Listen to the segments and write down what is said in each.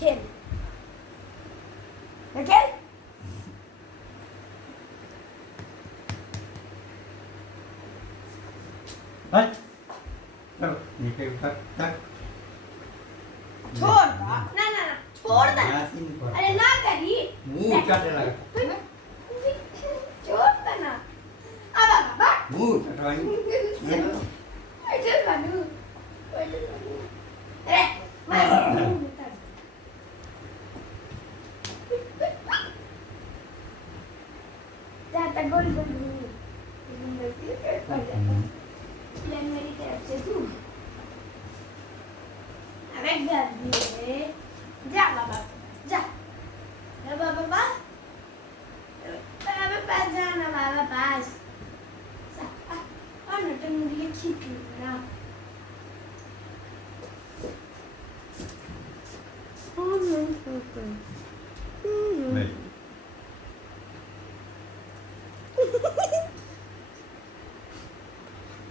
खेल खेल हट चलो नीचे उतर तक छोड़ ना ना ना छोड़ दे अरे ना करी मुंह चाटे लगा छोड़ दे ना अब बाबा मुंह चटवाई अरे बाबू अरे मैं जाता गोल गोल ये मेरी तरफ से तू अबे गंदी जा बाबा जा बाबा पास बाबा पास जाना बाबा पास और ना तुम मुझे ठीक ना नहीं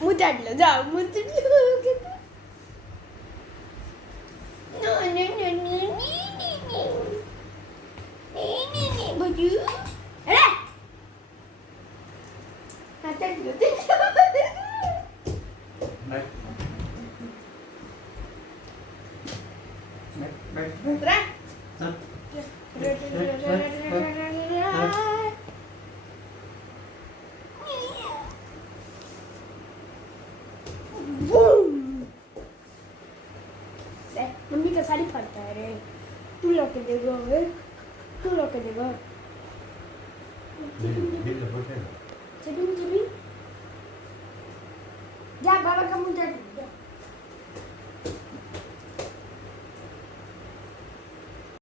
मुझे जा मुझे No, no, no, no, no, no, no, baju. Eh? Kata dulu. नहीं नहीं Berah. Boom. मम्मी का साड़ी फटता है रे तू लोग के देखो वे तू लोग के देखो बिल बोलते हैं चली जा बाबा का मुंह जा